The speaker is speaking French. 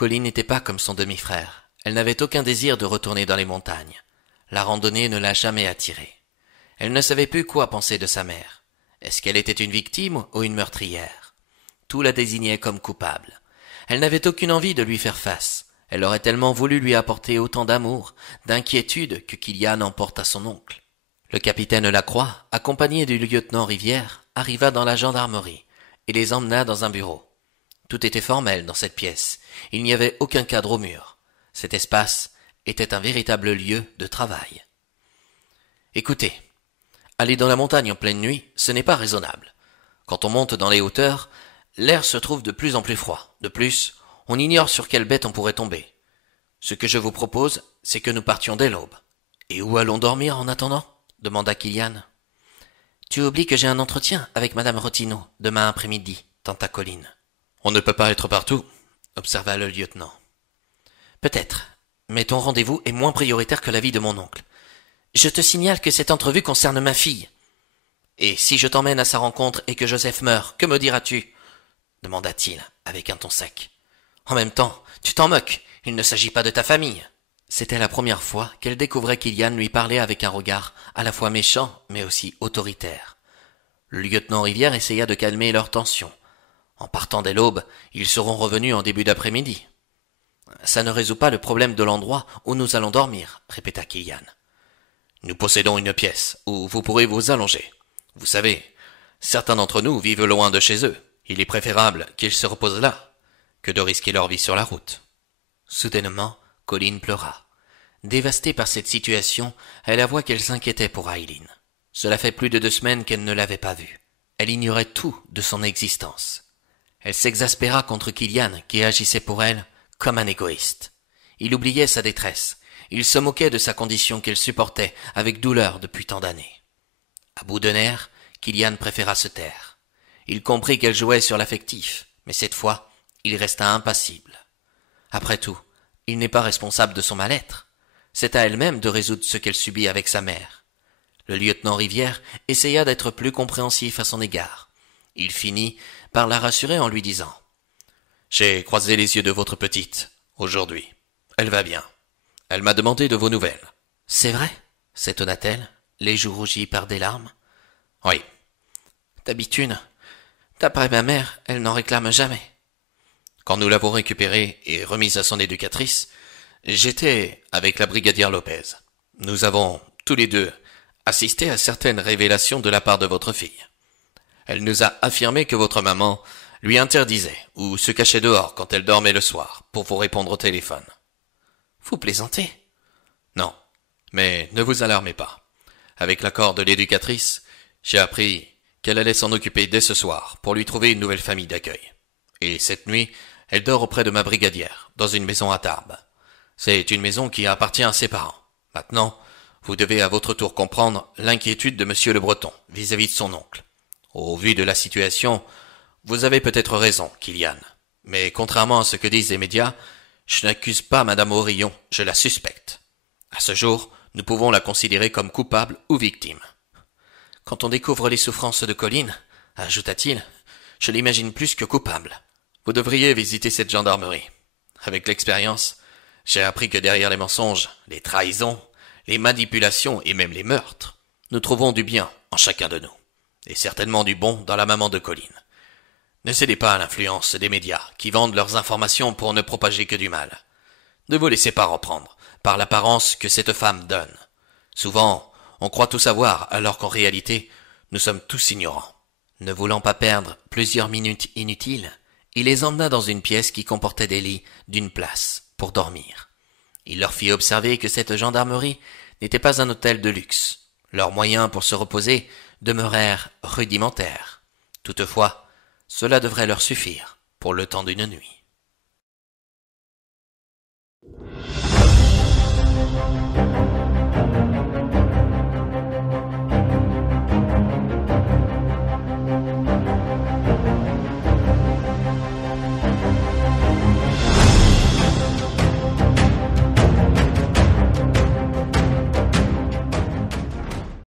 Colline n'était pas comme son demi-frère. Elle n'avait aucun désir de retourner dans les montagnes. La randonnée ne l'a jamais attirée. Elle ne savait plus quoi penser de sa mère. Est-ce qu'elle était une victime ou une meurtrière? Tout la désignait comme coupable. Elle n'avait aucune envie de lui faire face. Elle aurait tellement voulu lui apporter autant d'amour, d'inquiétude que Kilian emporta son oncle. Le capitaine Lacroix, accompagné du lieutenant Rivière, arriva dans la gendarmerie et les emmena dans un bureau. Tout était formel dans cette pièce. Il n'y avait aucun cadre au mur. Cet espace était un véritable lieu de travail. Écoutez, aller dans la montagne en pleine nuit, ce n'est pas raisonnable. Quand on monte dans les hauteurs, l'air se trouve de plus en plus froid. De plus, on ignore sur quelle bête on pourrait tomber. Ce que je vous propose, c'est que nous partions dès l'aube. Et où allons dormir en attendant? Demanda Kilian. Tu oublies que j'ai un entretien avec madame Rotineau demain après-midi, tenta Colline. On ne peut pas être partout, observa le lieutenant. Peut-être, mais ton rendez-vous est moins prioritaire que la vie de mon oncle. Je te signale que cette entrevue concerne ma fille. Et si je t'emmène à sa rencontre et que Joseph meurt, que me diras-tu? Demanda-t-il avec un ton sec. En même temps, tu t'en moques, il ne s'agit pas de ta famille. C'était la première fois qu'elle découvrait Kilian lui parlait avec un regard à la fois méchant mais aussi autoritaire. Le lieutenant Rivière essaya de calmer leur tension. En partant dès l'aube, ils seront revenus en début d'après-midi. Ça ne résout pas le problème de l'endroit où nous allons dormir, répéta Kilian. Nous possédons une pièce où vous pourrez vous allonger. Vous savez, certains d'entre nous vivent loin de chez eux. Il est préférable qu'ils se reposent là que de risquer leur vie sur la route. Soudainement, Colline pleura. Dévastée par cette situation, elle avoua qu'elle s'inquiétait pour Aileen. Cela fait plus de 2 semaines qu'elle ne l'avait pas vue. Elle ignorait tout de son existence. Elle s'exaspéra contre Kilian qui agissait pour elle comme un égoïste. Il oubliait sa détresse. Il se moquait de sa condition qu'elle supportait avec douleur depuis tant d'années. À bout de nerfs, Kilian préféra se taire. Il comprit qu'elle jouait sur l'affectif, mais cette fois, il resta impassible. Après tout, il n'est pas responsable de son mal-être. C'est à elle-même de résoudre ce qu'elle subit avec sa mère. Le lieutenant Rivière essaya d'être plus compréhensif à son égard. Il finit par la rassurer en lui disant « J'ai croisé les yeux de votre petite, aujourd'hui. Elle va bien. Elle m'a demandé de vos nouvelles. »« C'est vrai ?» s'étonna-t-elle, les joues rougies par des larmes. « Oui. »« D'habitude, d'après ma mère, elle n'en réclame jamais. » Quand nous l'avons récupérée et remise à son éducatrice, j'étais avec la brigadière Lopez. Nous avons, tous les deux, assisté à certaines révélations de la part de votre fille. Elle nous a affirmé que votre maman lui interdisait ou se cachait dehors quand elle dormait le soir pour vous répondre au téléphone. Vous plaisantez? Non, mais ne vous alarmez pas. Avec l'accord de l'éducatrice, j'ai appris qu'elle allait s'en occuper dès ce soir pour lui trouver une nouvelle famille d'accueil. Et cette nuit, elle dort auprès de ma brigadière, dans une maison à Tarbes. C'est une maison qui appartient à ses parents. Maintenant, vous devez à votre tour comprendre l'inquiétude de monsieur le Breton vis-à-vis de son oncle. Au vu de la situation, vous avez peut-être raison, Kilian. Mais contrairement à ce que disent les médias, je n'accuse pas madame Aurillon, je la suspecte. À ce jour, nous pouvons la considérer comme coupable ou victime. Quand on découvre les souffrances de Colline, ajouta-t-il, je l'imagine plus que coupable. Vous devriez visiter cette gendarmerie. Avec l'expérience, j'ai appris que derrière les mensonges, les trahisons, les manipulations et même les meurtres, nous trouvons du bien en chacun de nous. Et certainement du bon dans la maman de Colline. Ne cédez pas à l'influence des médias qui vendent leurs informations pour ne propager que du mal. Ne vous laissez pas reprendre par l'apparence que cette femme donne. Souvent, on croit tout savoir alors qu'en réalité, nous sommes tous ignorants. Ne voulant pas perdre plusieurs minutes inutiles, il les emmena dans une pièce qui comportait des lits d'une place pour dormir. Il leur fit observer que cette gendarmerie n'était pas un hôtel de luxe. Leurs moyens pour se reposer demeurèrent rudimentaires. Toutefois, cela devrait leur suffire pour le temps d'une nuit.